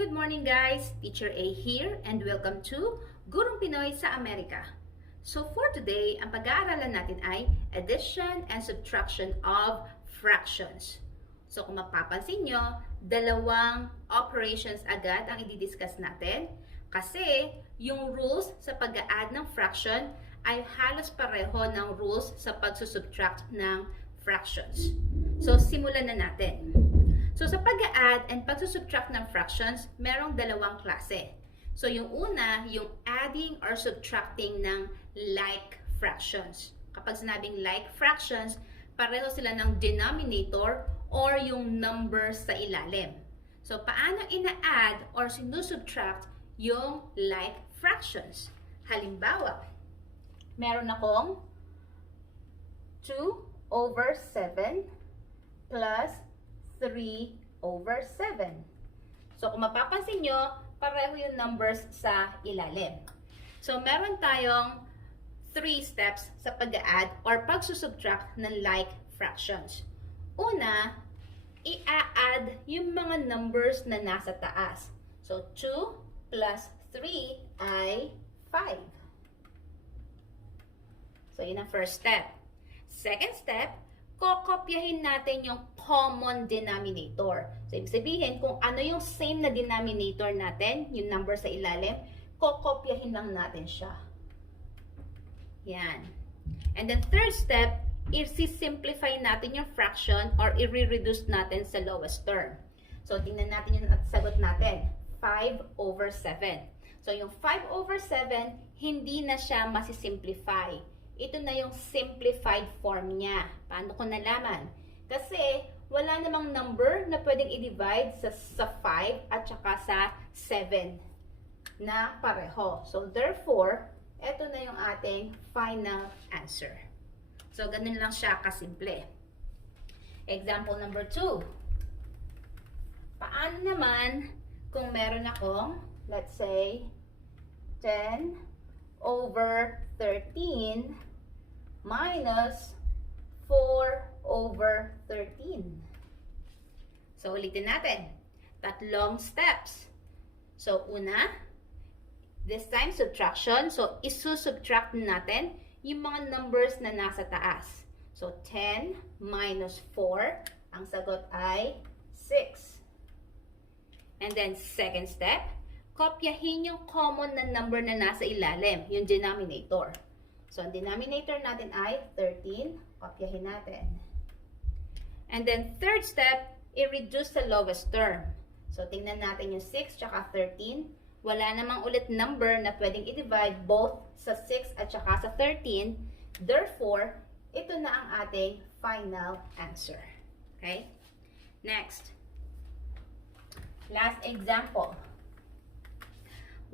Good morning guys! Teacher A here and welcome to Gurong Pinoy sa Amerika. So for today, ang pag-aaralan natin ay addition and subtraction of fractions. So kung mapapansin nyo, dalawang operations agad ang i-discuss natin kasi yung rules sa pag-add ng fraction ay halos pareho ng rules sa pag-subtract ng fractions. So simulan na natin. So sa pag-add and pag-subtract ng fractions, merong dalawang klase. So yung una, yung adding or subtracting ng like fractions. Kapag sinabing like fractions, pareho sila ng denominator or yung numbers sa ilalim. So paano ina-add or sinusubtract yung like fractions? Halimbawa, meron akong 2/7 plus 3/7. So, kung mapapansin nyo, pareho yung numbers sa ilalim. So, meron tayong 3 steps sa pag-add or pag-subtract ng like fractions. Una, i-add yung mga numbers na nasa taas. So, 2 plus 3 ay 5. So, yun ang first step. Second step, kokopyahin natin yung common denominator. So, ibig sabihin, kung ano yung same na denominator natin, yung number sa ilalim, kokopyahin lang natin siya. Yan. And then, third step, i-simplify natin yung fraction or i-reduce natin sa lowest term. So, tingnan natin yung sagot natin. 5/7. So, yung 5/7, hindi na siya masisimplify. Ito na yung simplified form niya. Paano ko nalaman? Kasi wala namang number na pwedeng i-divide sa 5 at saka sa 7 na pareho. So therefore, ito na yung ating final answer. So ganun lang siya kasimple. Example number 2. Paano naman kung meron akong, let's say, 10/13 minus 4/13. So, ulitin natin. Tatlong steps. So, una, this time subtraction. So, isusubtract natin yung mga numbers na nasa taas. So, 10 minus 4, ang sagot ay 6. And then, second step, kopyahin yung common na number na nasa ilalim, yung denominator. So, ang denominator natin ay 13. Kopyahin natin. And then, third step, i-reduce sa lowest term. So, tingnan natin yung 6 tsaka 13. Wala namang ulit number na pwedeng i-divide both sa 6 at saka sa 13. Therefore, ito na ang ating final answer. Okay? Next. Last example.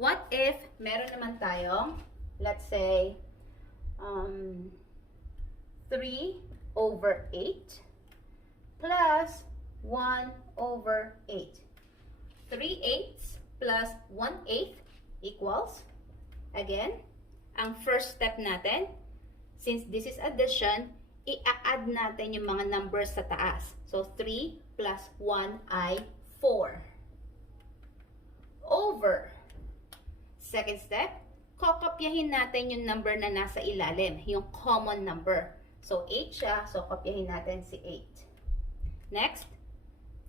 What if meron naman tayong, let's say, 3/8 plus 1/8. 3/8 plus 1/8 equals, again, ang first step natin, since this is addition, i-add natin yung mga numbers sa taas. So, 3 plus 1 ay 4. Over. Second step, kokopyahin natin yung number na nasa ilalim, yung common number. So, 8 siya, so kopyahin natin si 8. Next,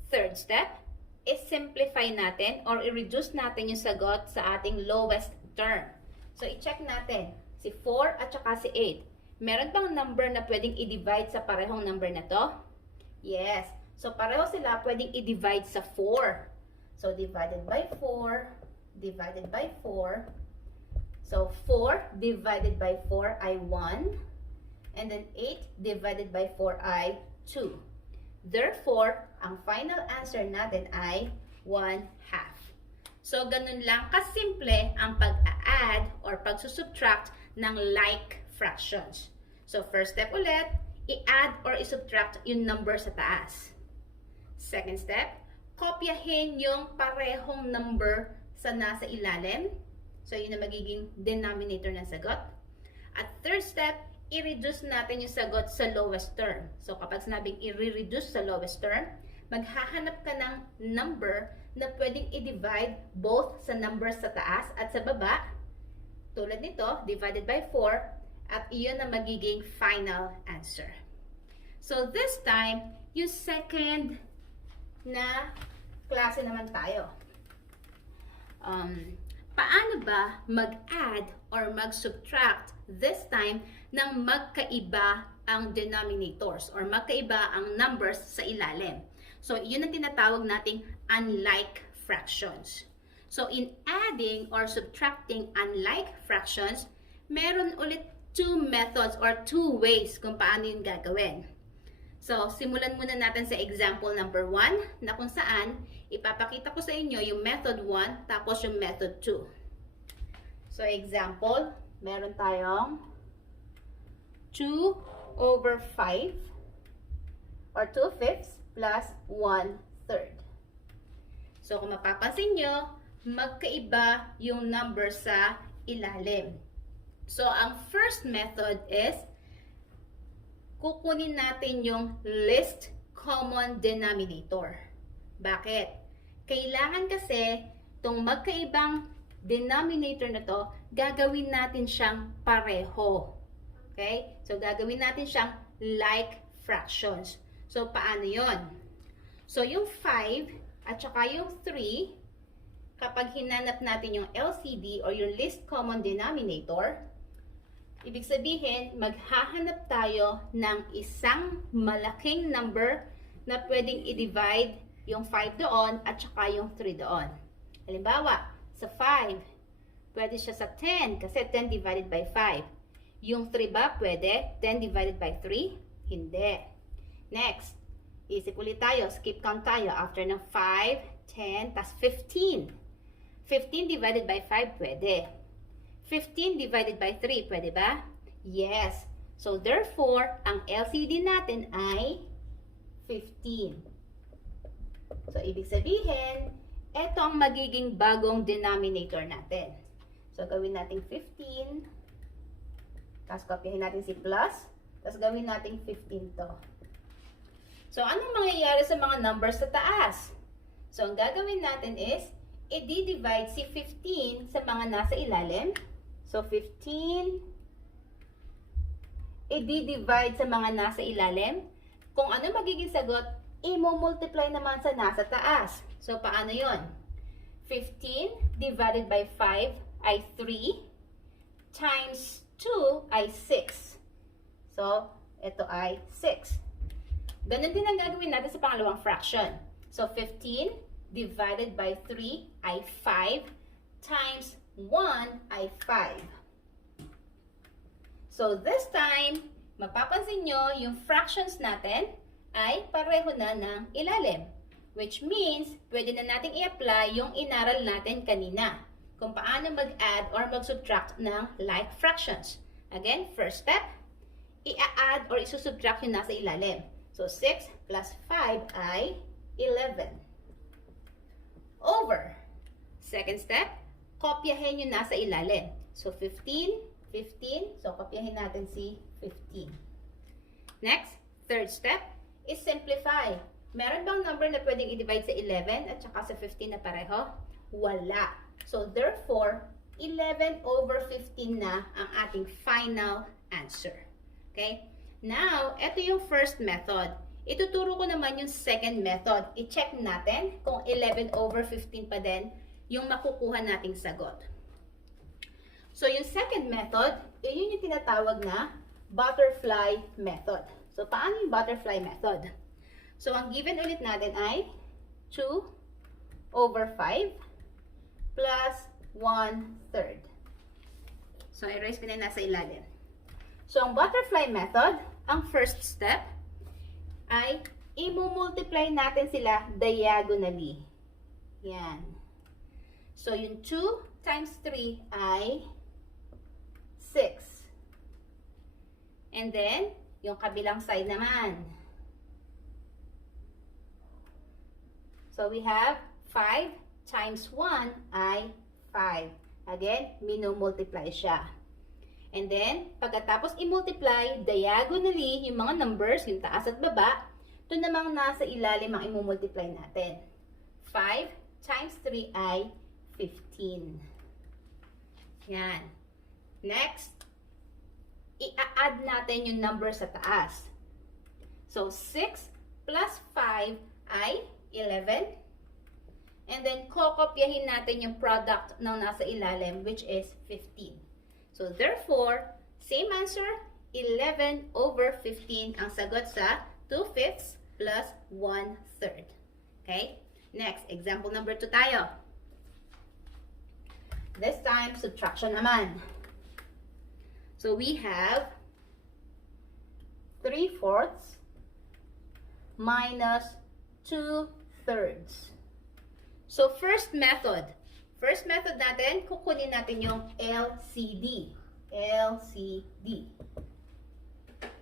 third step, i-simplify natin or i-reduce natin yung sagot sa ating lowest term. So, i-check natin si 4 at saka si 8. Meron bang number na pwedeng i-divide sa parehong number na to? Yes. So, pareho sila pwedeng i-divide sa 4. So, divided by 4, divided by 4. So, 4 divided by 4 ay 1. And then, 8 divided by 4 ay 2. Therefore, ang final answer natin ay 1/2. So, ganun lang kasimple ang pag-add or pag-subtract ng like fractions. So, first step ulit, i-add or i-subtract yung number sa taas. Second step, kopyahin yung parehong number sa nasa ilalim. So, yun ang magiging denominator ng sagot. At third step, i-reduce natin yung sagot sa lowest term. So, kapag sinabing i-reduce sa lowest term, maghahanap ka ng number na pwedeng i-divide both sa numbers sa taas at sa baba. Tulad nito, divided by 4, at iyon ang magiging final answer. So this time, yung second na klase naman tayo. Paano ba mag-add or mag-subtract this time ng magkaiba ang denominators or magkaiba ang numbers sa ilalim? So, yun ang tinatawag nating unlike fractions. So, in adding or subtracting unlike fractions, meron ulit two methods or two ways kung paano yung gagawin. So, simulan muna natin sa example number 1 na kung saan ipapakita ko sa inyo yung method 1 tapos yung method 2. So, example, meron tayong 2 over 5 or 2/5 plus 1/3. So, kung mapapansin nyo, magkaiba yung number sa ilalim. So, ang first method is kukunin natin yung least common denominator. Bakit? Kailangan kasi itong magkaibang denominator na to, gagawin natin siyang pareho. Okay? So, gagawin natin siyang like fractions. So, paano yon? So, yung 5 at saka yung 3, kapag hinanap natin yung LCD or yung least common denominator, ibig sabihin, maghahanap tayo ng isang malaking number na pwedeng i-divide yung 5 doon at saka yung 3 doon. Halimbawa, sa 5, pwede siya sa 10 kasi 10 divided by 5. Yung 3 ba pwede? 10 divided by 3? Hindi. Next, isip ulit tayo, skip count tayo. After ng 5, 10, tas 15. 15 divided by 5 pwede. 15 divided by 3, pwede ba? Yes. So, therefore, ang LCD natin ay 15. So, ibig sabihin, ito ang magiging bagong denominator natin. So, gawin natin 15. Tapos, kopyahin natin si plus. Tapos, gawin natin 15 to. So, anong mangyayari sa mga numbers sa taas? So, ang gagawin natin is, i-divide si 15 sa mga nasa ilalim. So, 15, i-divide sa mga nasa ilalim. Kung ano magiging sagot, i-multiply naman sa nasa taas. So, paano yon? 15 divided by 5 ay 3 times 2 ay 6. So, ito ay 6. Ganun din ang gagawin natin sa pangalawang fraction. So, 15 divided by 3 ay 5 times 1 ay 5. So, this time, mapapansin nyo, yung fractions natin ay pareho na ng ilalim. Which means, pwede na natin i-apply yung inaral natin kanina. Kung paano mag-add or mag-subtract ng like fractions. Again, first step, i-add or isusubtract yung nasa ilalim. So, 6 plus 5 ay 11. Over. Second step, kopyahin yung nasa ilalim. So, 15, 15. So, kopyahin natin si 15. Next, third step is simplify. Meron bang number na pwedeng i-divide sa 11 at saka sa 15 na pareho? Wala. So, therefore, 11 over 15 na ang ating final answer. Okay? Now, ito yung first method. Ituturo ko naman yung second method. I-check natin kung 11 over 15 pa din yung makukuha nating sagot. So, yung second method, yun yung tinatawag na butterfly method. So, paano yung butterfly method? So, ang given ulit natin ay 2 over 5 plus 1/3. So, erase ko na nasa ilalim. So, ang butterfly method, ang first step, ay i-multiply natin sila diagonally. Yan. So, yung 2 times 3 ay 6. And then, yung kabilang side naman. So, we have 5 times 1 ay 5. Again, minumultiply siya. And then, pagkatapos i-multiply diagonally yung mga numbers, yung taas at baba, Ito namang nasa ilalim ang imumultiply natin. 5 times 3 ay 15. Yan. Next, i-add natin yung number sa taas. So, 6 plus 5 ay 11. And then, kokopyahin natin yung product ng nasa ilalim, which is 15. So, therefore, same answer, 11 over 15 ang sagot sa 2/5 plus 1/3. Okay? Next, example number 2 tayo. This time, subtraction naman. So, we have 3/4 minus 2/3. So, first method. First method natin, kukunin natin yung LCD. LCD.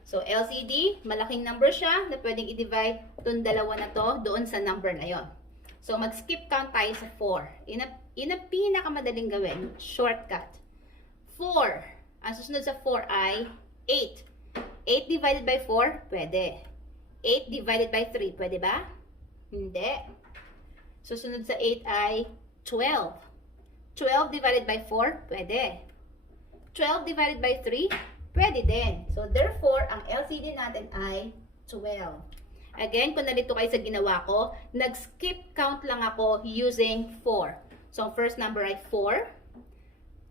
So, LCD, malaking number siya na pwedeng i-divide itong dalawa na to doon sa number na yon. So, mag-skip count tayo sa 4. Yun ang pinakamadaling gawin. Shortcut. 4. Ang susunod sa 4 ay 8. 8 divided by 4, pwede. 8 divided by 3, pwede ba? Hindi. Susunod sa 8 ay 12. 12 divided by 4, pwede. 12 divided by 3, pwede din. So, therefore, ang LCD natin ay 12. Again, kung nalito kayo sa ginawa ko, nag-skip count lang ako using 4. So, ang first number ay 4.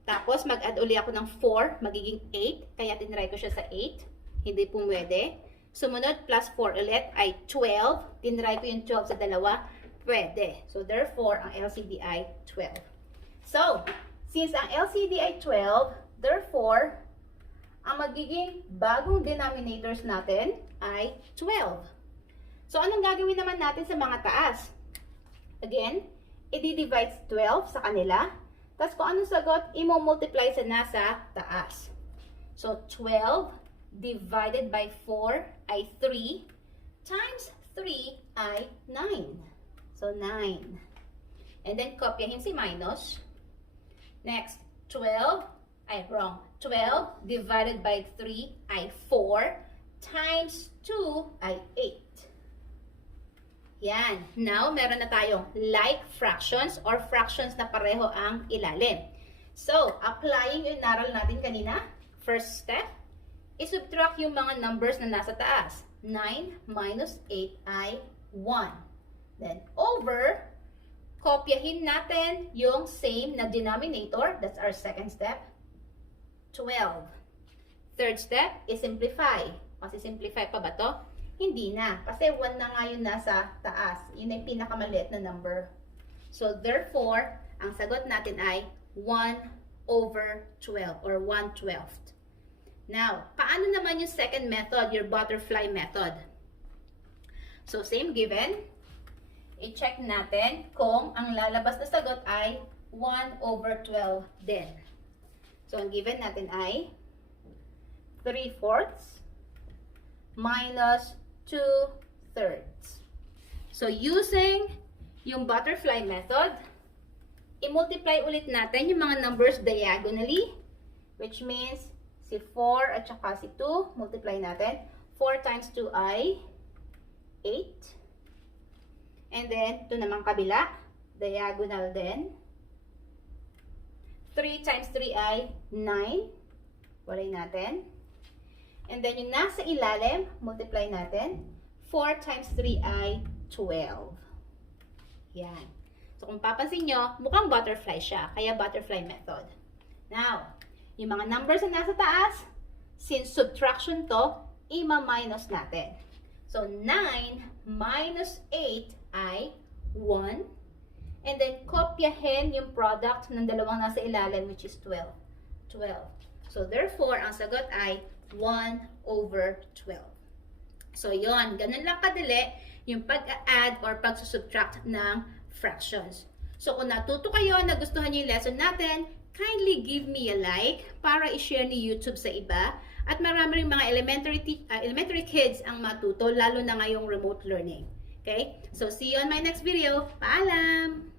Tapos, mag-add uli ako ng 4, magiging 8. Kaya tinry ko siya sa 8. Hindi pumwede. Sumunod, plus 4 ulit ay 12. Tinry ko yung 12 sa dalawa. Pwede. So, therefore, ang LCD ay 12. So, since ang LCD ay 12, therefore, ang magiging bagong denominators natin ay 12. So, anong gagawin naman natin sa mga taas? Again, i-divide 12 sa kanila. Tapos, kung anong sagot, i-multiply sa nasa taas. So, 12 divided by 4 ay 3 times 3 ay 9. So, 9. And then, kopyahin si minus. Next, 12 divided by 3 ay 4 times 2 ay 8. Yan. Now, meron na tayong like fractions or fractions na pareho ang ilalim. So, applying yung naral natin kanina, first step, isubtract yung mga numbers na nasa taas. 9 minus 8 ay 1. Then, over, kopyahin natin yung same na denominator. That's our second step. 12. Third step is simplify. Kasi simplify pa ba to? Hindi na. Kasi 1 na nga yun nasa taas. Yun ay pinakamaliit na number. So, therefore, ang sagot natin ay 1 over 12 or 1/12. Now, paano naman yung second method, your butterfly method? So, same given. I-check natin kung ang lalabas na sagot ay 1 over 12 din. So, ang given natin ay 3/4 minus 2/3. So, using yung butterfly method, i-multiply ulit natin yung mga numbers diagonally, which means si 4 at saka si 2, multiply natin. 4 times 2 ay 8. And then, ito naman kabila, diagonal din. 3 times 3 ay 9. Walay natin. And then, yung nasa ilalim, multiply natin. 4 times 3 ay 12. Yan. So, kung papansin nyo, mukhang butterfly siya. Kaya butterfly method. Now, yung mga numbers na nasa taas, since subtraction to, ima-minus natin. So, 9 minus 8 ay 1. And then, kopyahin yung product ng dalawang nasa ilalim, which is 12. 12. So, therefore, ang sagot ay 1 over 12. So, yon, ganun lang kadali yung pag-add or pag-subtract ng fractions. So, kung natuto kayo, nagustuhan nyo yung lesson natin, kindly give me a like para i-share ni YouTube sa iba. At marami rin mga elementary kids ang matuto, lalo na ngayong remote learning. Okay? So, see you on my next video. Paalam!